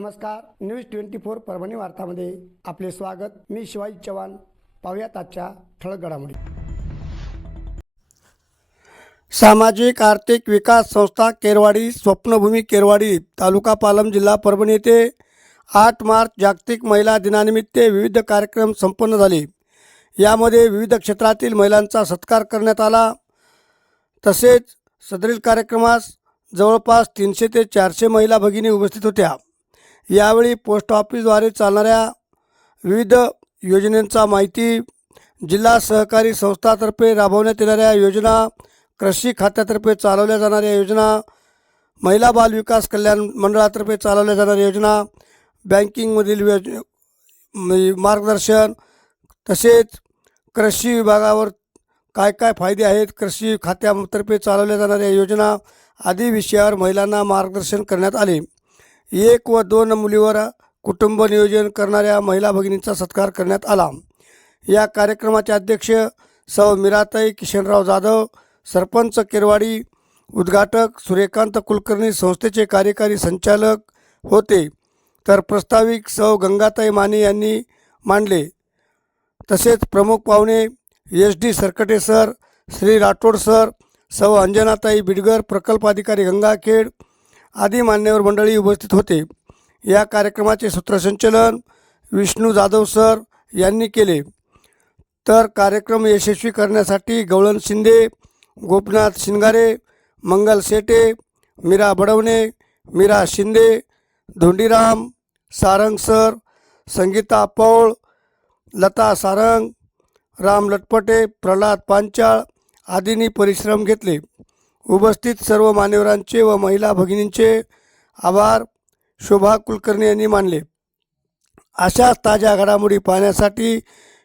नमस्कार. News twenty four Parbhani वार्तामध्ये आपले स्वागत. मी शिवाजी चव्हाण. पाहुयात आजच्या ठळक घडामोडी. सामाजिक आर्थिक विकास संस्था केरवाडी स्वप्नभूमी केरवाडी तालुका पालम जिल्हा परभणी येथे आठ मार्च जागतिक महिला दिनानिमित्त विविध कार्यक्रम संपन्न झाले. यामध्ये विविध क्षेत्रातील महिलांचा सत्कार करण्यात आला. तसेच सदरील कार्यक्रमास जवळपास तीनशे ते चारशे महिला भगिनी उपस्थित होत्या. यावेळी पोस्ट ऑफिसद्वारे चालणाऱ्या विविध योजनांचा माहिती जिल्हा सहकारी संस्थातर्फे राबवण्यात येणाऱ्या योजना कृषी खात्यातर्फे चालवल्या जाणाऱ्या योजना महिला बाल विकास कल्याण मंडळातर्फे चालवल्या जाणाऱ्या योजना बँकिंगमधील योज म- मार्गदर्शन तसेच कृषी विभागावर काय काय फायदे आहेत कृषी खात्यातर्फे चालवल्या जाणाऱ्या योजना आदी विषयावर महिलांना मार्गदर्शन करण्यात आले. एक व दोन मुलीवर कुटुंब नियोजन करणाऱ्या महिला भगिनींचा सत्कार करण्यात आला. या कार्यक्रमाचे अध्यक्ष सौ मीराताई किशनराव जाधव सरपंच केरवाडी उद्घाटक सूर्यकांत कुलकर्णी संस्थेचे कार्यकारी संचालक होते. तर प्रस्ताविक सौ गंगाताई माने यांनी मांडले. तसेच प्रमुख पाहुणे S D Sarkate sir Shri Rathod sir सौ अंजनाताई बिडगर प्रकल्प अधिकारी गंगाखेड आदी मान्यवर मंडळी उपस्थित होते. या कार्यक्रमाचे सूत्रसंचलन विष्णू जाधव सर यांनी केले. तर कार्यक्रम यशस्वी करण्यासाठी गवळण शिंदे गोपनाथ शिंगारे मंगल सेटे मीरा बडवणे मीरा शिंदे धोंडीराम सारंग सर संगीता पौळ लता सारंग राम लटपटे प्रल्हाद पांचाळ आदींनी परिश्रम घेतले. उपस्थित सर्व मान्यवरांचे व महिला भगिनींचे आभार. शोभा कुलकर्णी यांनी मानले. अशाच ताज्या घडामोडी पाहण्यासाठी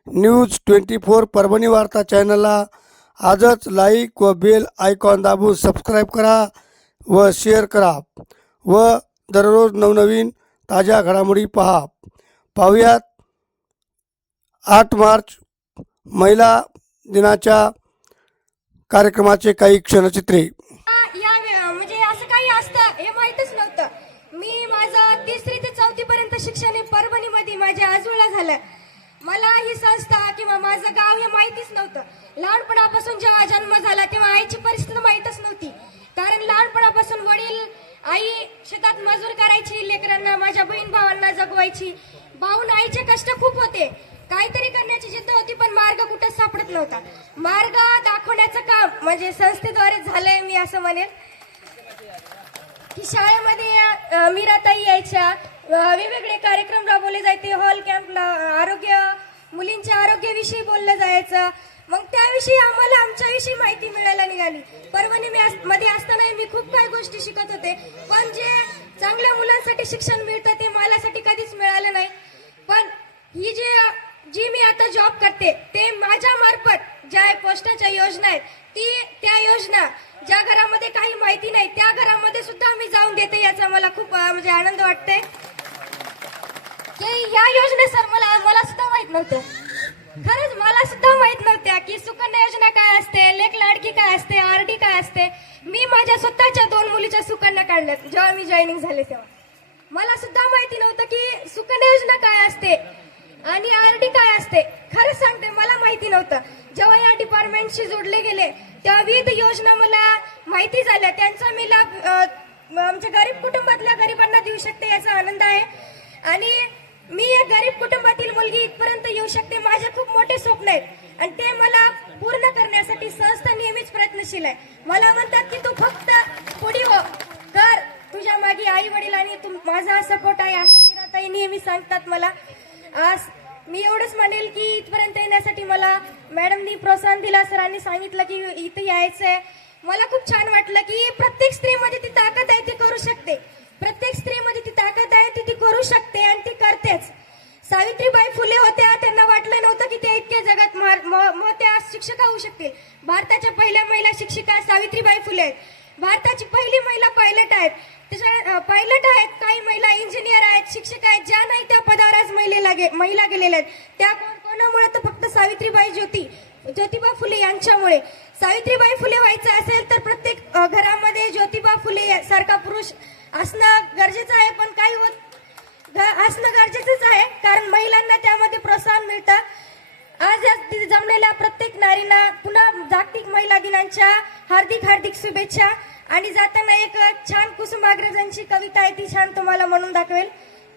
न्यूज ट्वेंटी फोर परभणी वार्ता चॅनलला आजच लाईक व बेल आयकॉन दाबून सबस्क्राईब करा व शेअर करा व दररोज नवनवीन ताज्या घडामोडी पहा. पाहुयात आठ मार्च महिला दिनाच्या कार्यक्रमाचे काही क्षणचित्रे. या म्हणजे असं काही असतं हे माहीतच नव्हतं. मी माझं तिसरी ते चौथी पर्यंत शिक्षण हे परभणीमध्ये माझ्या आजूला झालं. मला ही संस्था किंवा माझं गाव हे माहितीच नव्हतं. लहानपणापासून जेव्हा जन्म झाला तेव्हा आईची परिस्थिती माहीतच नव्हती. कारण लहानपणापासून वडील आई शेतात मजूर करायची लेकरांना माझ्या बहीण भावांना जगवायची. भाऊन आईचे कष्ट खूप होते. काहीतरी करण्याची जिद्द होती पण मार्ग कुठं सापडत नव्हता. मार्ग दाखवण्याचं काम म्हणजे संस्थेद्वारे झालंय मी असं म्हणेन. की शाळेमध्ये मीराताई यायच्या. वेगवेगळे कार्यक्रम राबवले जायचे. हॉल कॅम्पला आरोग्य मुलींच्या आरोग्याविषयी बोललं जायचं. मग त्याविषयी आम्हाला आमच्याविषयी माहिती मिळायला निघाली. परभणी मी अस- मध्ये असताना मी खूप काही गोष्टी शिकत होते. पण जे चांगल्या मुलांसाठी शिक्षण मिळतं ते माझ्यासाठी कधीच मिळालं नाही. पण ही जे जी मी आता जॉब करते ते माझ्या मार्फत ज्या पोस्टाच्या योजना आहेत ती त्या योजना ज्या घरामध्ये काही माहिती नाही त्या घरामध्ये सुद्धा मी जाऊन देते याचा मला खूप म्हणजे आनंद वाटते की या योजने सर मला मला सुद्धा माहीत नव्हतं. खरंच मला सुद्धा माहीत नव्हत्या की सुकन्या योजना काय असते लेख लाडकी काय असते आरडी काय असते. मी माझ्या स्वतःच्या दोन मुलीच्या सुकन्या काढल्यात जेव्हा मी जॉईनिंग झाले तेव्हा. मला सुद्धा माहिती नव्हतं की सुकन्या योजना काय असते. आणि आरडी काय असते? खरंच सांगते मला माहिती नव्हतं. जेव्हा या डिपार्टमेंटशी जोडले गेले तेव्हा विविध योजना मला माहिती झाल्या. त्यांचा मी लाभ आमच्या गरीब कुटुंबातल्या गरिबांना देऊ शकते याचा आनंद आहे. आणि मी एक गरीब कुटुंबातील मुलगी इथपर्यंत येऊ शकते माझे खूप मोठे स्वप्न आहेत. आणि ते मला पूर्ण करण्यासाठी संस्था नेहमीच प्रयत्नशील आहे. मला म्हणतात की तू फक्त पुढे हो. कर तुझ्या मागे आई वडील आणि माझा सपोर्ट आहे असं मीराताई नेहमी सांगतात मला. आज मी एवढंच म्हणेल की इथपर्यंत येण्यासाठी मला मॅडमनी प्रोत्साहन दिला सरांनी सांगितलं की इथे यायचंय. मला खूप छान वाटलं की प्रत्येक स्त्रीमध्ये ती ताकद आहे ती करू शकते. प्रत्येक स्त्रीमध्ये ती ताकद आहे ती ती करू शकते आणि ती करतेच. सावित्रीबाई फुले होत्या त्यांना वाटलं नव्हतं की त्या इतक्या जगात मार- म- मोठ्या शिक्षिका होऊ शकतील. भारताच्या पहिल्या महिला शिक्षिका सावित्रीबाई फुले. आहेत. भारताची पहिली महिला पायलट आहेत. त्याच्या पायलट आहेत काही महिला इंजिनियर आहेत शिक्षक आहेत ज्या नाही त्या महिलेला गे- महिला गेलेल्या आहेत. त्या कोण- कोणामुळे तर फक्त सावित्रीबाई ज्योती ज्योतिबा फुले यांच्यामुळे. सावित्रीबाई फुले व्हायचं असेल तर प्रत्येक घरामध्ये ज्योतिबा फुले सारखा पुरुष असणं गरजेचं आहे पण काही होत असणं गरजेचंच आहे कारण महिलांना त्यामध्ये प्रोत्साहन मिळतं. आज या जमलेल्या प्रत्येक नारीला पुन्हा जागतिक महिला दिनांच्या हार्दिक हार्दिक शुभेच्छा. आणि जाताना एक छान कुसुमाग्रजांची कविता आहे ती छान तुम्हाला म्हणून दाखवेल.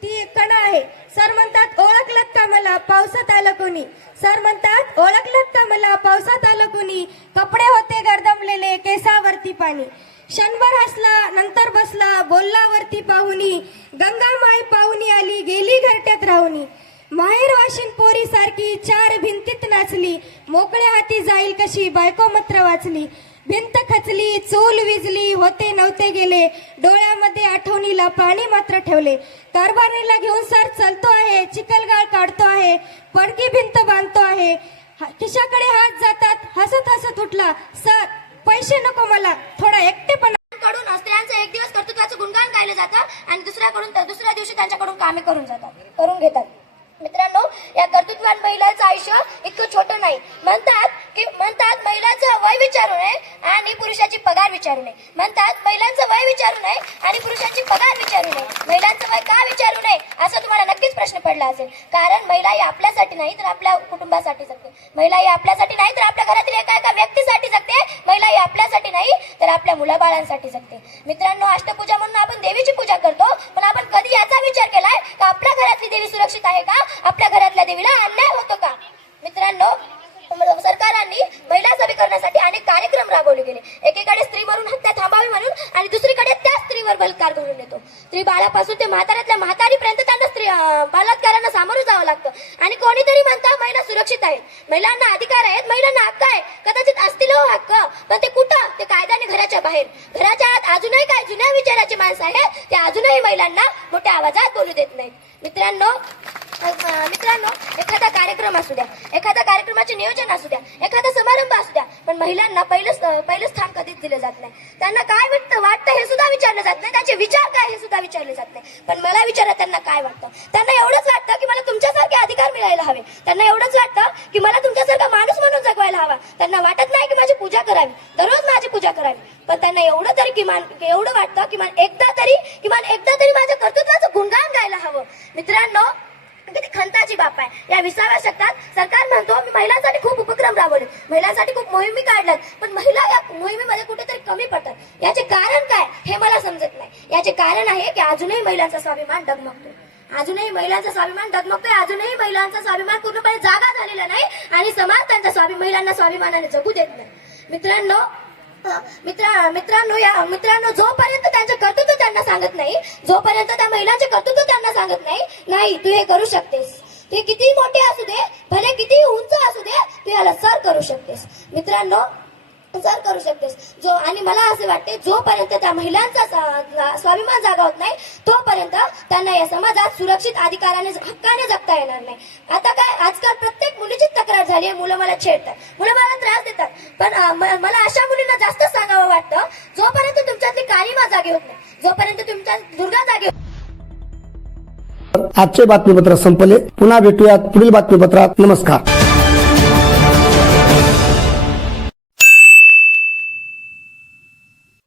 ती कणा आहे. सर म्हणतात ओळखलत का मला? पावसात आलं कोणी? सर म्हणतात ओळखलत का मला? पावसात आलं कोणी? कपडे होते गर्दमलेले केसावरती पाणी. क्षणभर हसला नंतर बसला बोलला वरती पाहुनी गंगा माई पाहुणी आली गेली घरट्यात राहुनी माहेर वाशिन पोरी सारखी चार भिंतीत नाचली. मोकळ्या हाती जाईल कशी बायको मात्र वाचली. भिंत खचली चूल विजली होते नव्हते गेले. डोळ्यामध्ये आठवणीला पाणी मात्र ठेवले. कारभारीला घेऊन सर चालतो आहे चिखलगाळ काढतो आहे पडकी भिंत बांधतो आहे. हा- खिशाकडे हात जातात हसत हसत उठला सर पैसे नको मला थोडा एकटेपणा कडून स्त्रियांचं एक दिवस कर्तृत्वाचं गुणगान गायलं जातं आणि दुसऱ्याकडून दुसऱ्या दिवशी त्यांच्याकडून कामे करून जातात करून घेतात. मित्रांनो या कर्तृत्वान महिलाचं आयुष्य इतकं छोटं नाही. म्हणतात की म्हणतात महिलांचं वय विचारू नये आणि पुरुषाची पगार विचारू नये. म्हणतात महिलांचं वय विचारू नये आणि पुरुषांची पगार विचारू नये. महिलांचं वय का विचारू नये? असं तुम्हाला नक्कीच प्रश्न पडला असेल. कारण महिला ही आपल्यासाठी नाही तर आपल्या कुटुंबासाठी जगते. महिला ही आपल्यासाठी नाही तर आपल्या घरातील एका एका व्यक्तीसाठी जगते. महिला ही आपल्यासाठी नाही तर आपल्या मुलाबाळांसाठी जगते. मित्रांनो अष्टपूजा म्हणून आपण देवीची पूजा करतो पण आपण कधी याचा विचार केलाय का आपल्या घरातली देवी सुरक्षित आहे का आपल्या घरातल्या देवीला अन्याय होतो का मित्रांनो सरकारांनी महिला सबलीकरणासाठी अनेक कार्यक्रम राबवले गेले एकीकडे स्त्री मरून हत्या थांबावी म्हणून आणि दुसरीकडे त्या स्त्रीवर बलात्कार करून येतो पासून ते म्हाताऱ्यातल्या म्हातारीपर्यंत त्यांना स्त्री बलात्कारांना सामोरं जावं लागतं. आणि कोणीतरी म्हणता महिला सुरक्षित आहेत. महिलांना अधिकार आहेत महिलांना हक्क आहे. कदाचित असतील हो हक्क पण ते कुठं? ते कायद्याने घराच्या बाहेर. घराच्या आत अजूनही काय जुन्या विचाराची माणसं आहेत ते अजूनही महिलांना मोठ्या आवाजात बोलू देत नाहीत. मित्रांनो मित्रांनो एखादा कार्यक्रम असू द्या एखाद्या कार्यक्रमाचे नियोजन असू द्या एखादा समारंभ असू द्या पण महिलांना पहिलं पहिलं स्थान कधीच दिलं जात नाही. त्यांना काय वाटतं वाटतं हे सुद्धा विचारलं जात नाही त्यांचे विचार काय हे सुद्धा विचारले जात नाही. पण मला विचारा त्यांना काय वाटतं? त्यांना एवढंच वाटतं की मला तुमच्यासारखे अधिकार मिळायला हवे. त्यांना एवढंच वाटतं की मला तुमच्यासारखा माणूस म्हणून जगवायला हवा. त्यांना वाटत नाही की माझी पूजा करावी. दररोज माझी पूजा करावी. पण त्यांना एवढं तरी किमान एवढं वाटतं किमान एकदा तरी किमान एकदा तरी माझ्या कर्तृत्वाचं गुणगान गायला हवं. मित्रांनो म्हणजे किती खंताची बाप आहे. या विसाव्या शतकात सरकार म्हणतो महिलांसाठी खूप उपक्रम राबवले. महिलांसाठी खूप मोहिमी काढल्यात. पण महिला या मोहिमेमध्ये कुठेतरी कमी पडतात. याचे कारण काय हे मला समजत नाही. याचे कारण आहे की अजूनही महिलांचा स्वाभिमान डगमगतो अजूनही महिलांचा स्वाभिमान डगमगतोय. अजूनही महिलांचा स्वाभिमान पूर्णपणे जागा झालेला नाही आणि समाज त्यांचा स्वाभिमान महिलांना स्वाभिमानाने जगू देत नाही. मित्रांनो मित्र मित्रांनो या मित्रांनो जोपर्यंत त्यांचे कर्तृत्व त्यांना सांगत नाही जोपर्यंत त्या महिलांचे कर्तृत्व त्यांना सांगत नाही नाही तू हे करू शकतेस. ते किती मोठे असू दे भले किती उंच असू दे तू याला सर करू शकतेस. मित्रांनो सर करू शकतेस. जो आणि मला असे वाटते जोपर्यंत त्या महिलांचा स्वाभिमान जागा होत नाही तोपर्यंत त्यांना या समाजात सुरक्षित अधिकाराने हक्काने जगता येणार नाही. आता काय आजकाल प्रत्येक मुलीची तक्रार झाली आहे मुलं मला छेडतात. मुलं मला त्रास देतात. पण मला अशा मुलींना जास्त सांगावं वाटतं जोपर्यंत तुमच्यातली कालिमा जागी होत नाही जोपर्यंत तुमच्या दुर्गा जागी आजचे बातमीपत्र संपले. पुन्हा भेटूयात पुढील बातमीपत्रात. नमस्कार.